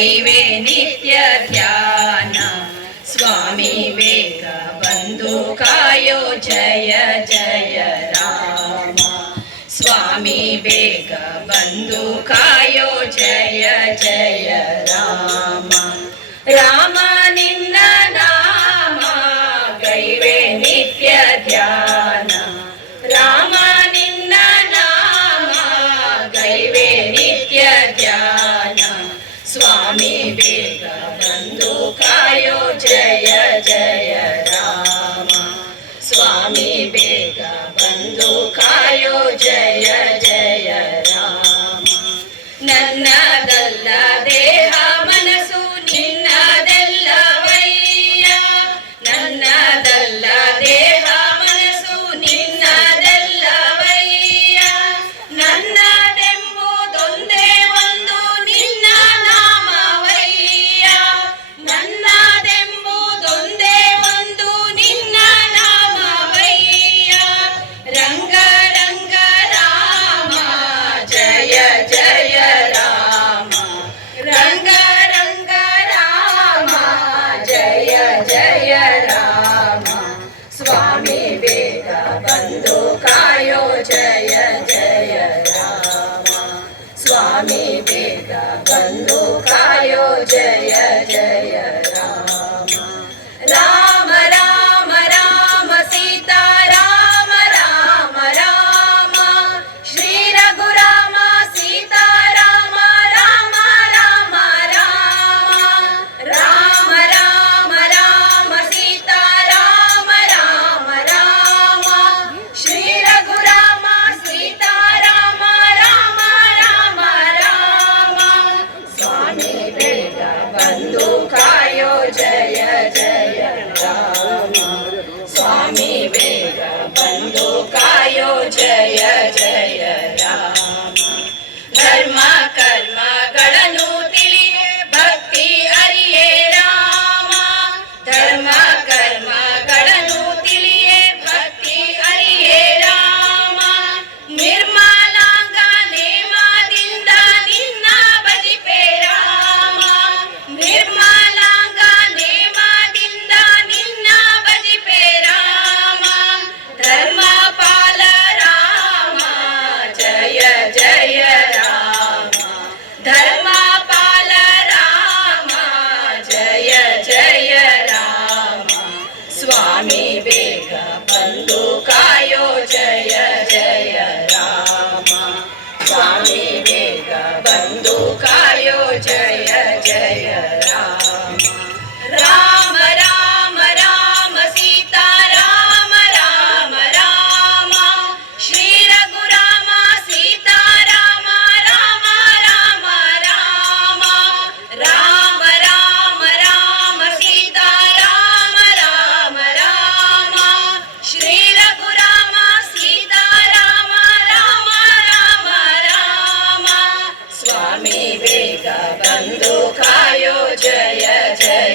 ಗೈವೆ ನಿತ್ಯ ಧ್ಯಾನ ಸ್ವಾಮಿ ಬೇಗ ಬಂದು ಕಾಯೋ ಜಯ ಜಯ ರಾಮ ಸ್ವಾಮಿ ಬೇಗ ಬಂದು ಕಾಯೋ ಜಯ ಜಯ ರಾಮ ರಾಮ ನಿನ್ನ ನಾಮ ಗೈವೆ ನಿತ್ಯ ಧ್ಯಾನ ರಾಮ ನಿನ್ನ ನಾಮ ಗೈವೆ ನಿತ್ಯ ಧ್ಯಾನ ಸ್ವಾಮಿ ಬೇಗ ಬಂದು ಕಾಯೋ ಜಯ ಜಯ ರಾಮ ಸ್ವಾಮಿ ಬೇಗ ಬಂದು ಕಾಯೋ ಜಯ ಜಯ ರಾಮ ನನ್ನದಲ್ಲ ದೇಹ ಮನಸ್ಸು ನಿನ್ನದೆಲ್ಲವಯ್ಯ ನನ್ನದಲ್ಲ ದೇಹ ಮನಸ್ಸು ನಿನ್ನದೆಲ್ಲವಯ್ಯ ನನ್ನದೆಂಬುದೊಂದೇ ಒಂದು ನಿನ್ನ ನಾಮವಯ್ಯ ನನ್ನದೆಂಬುದೊಂದೇ ಒಂದು ನಿನ್ನ ನಾಮವಯ್ಯ ರಂಗ ರಂಗ ರಾಮ ಜಯ ಜಯ ರಾಮ ರಂಗ ರಂಗ ರಾಮ ಜಯ ಜಯ ರಾಮ ಸ್ವಾಮಿ ಬೇಗ ಬಂದು ಕಾಯೋ ಜಯ ಜಯ ರಾಮ ಸ್ವಾಮಿ ಬೇಗ ಬಂದು ಕಾಯೋ ಜಯ ಜಯ ರಾಮ ರಾಮ ರಾಮ ರಾಮ ಸೀತಾ ರಾಮ ರಾಮ ರಾಮ ಶ್ರೀ ರಘುರಾಮ ಸೀತಾ ರಾಮ ರಾಮ ರಾಮ ರಾಮ ರಾಮ ರಾಮ ರಾಮ ಸೀತಾ ರಾಮ ರಾಮ ರಾಮ ಶ್ರೀ ರಘುರಾಮ ಸೀತಾ ರಾಮ ರಾಮ ರಾಮ ರಾಮ ಸ್ವಾಮಿ ಬೇಗ ಬಂದು ಕಾಯೋ ಜಯ ಜಯ ರಾಮ ಸ್ವಾಮಿ ಬೇಗ ಬಂದು ಕಾಯೋ ಜಯ ಜಯ ರಾಮ ಧರ್ಮ ಕರ್ಮಗಳನ್ನು ತಿಳಿಯೇ ಭಕ್ತಿ ಅರಿಯೇ ರಾಮ ಧರ್ಮ ಕರ್ಮಗಳನ್ನು ತಿಳಿಯೇ ಭಕ್ತಿ ಅರಿಯೇ ರಾಮ ನಿರ್ಮಲಾಂಗ ನೇಮದಿಂದ ನಿನ್ನ ಭಜಿಪೆ ರಾಮ ನಿರ್ಮಲಾಂಗ ನೇಮದಿಂದ ನಿನ್ನ ಭಜಿಪೆ ರಾಮ ಧರ್ಮಪಾಲ ರಾಮ ಜಯ ಜಯ ರಾಮ ಧರ್ಮಪಾಲ ರಾಮ ಜಯ ಜಯ ರಾಮ ಸ್ವಾಮಿ ಬೇಗ ಬಂದು ಕಾಯೋ ಜಯ ಜಯ ರಾಮ ಸ್ವಾಮಿ ಬೇಗ ಬಂದು ಕಾಯೋ ಜಯ ಜಯ ರಾಮ ರಾಮ ರಾಮ ರಾಮ ಸೀತಾ ರಾಮ ರಾಮ ರಾಮ ಶ್ರೀ ರಘುರಾಮ ಸೀತಾ ರಾಮ ರಾಮ ರಾಮ ರಾಮ ರಾಮ ರಾಮ ರಾಮ ಸೀತಾ ರಾಮ ರಾಮ ರಾಮ ಶ್ರೀ ರಘುರಾಮ ಸೀತಾ ರಾಮ ರಾಮ ರಾಮ ರಾಮ ಸ್ವಾಮಿ ಬೇಗ ಬಂದು ಕಾಯೋ ಜಯ ಜಯ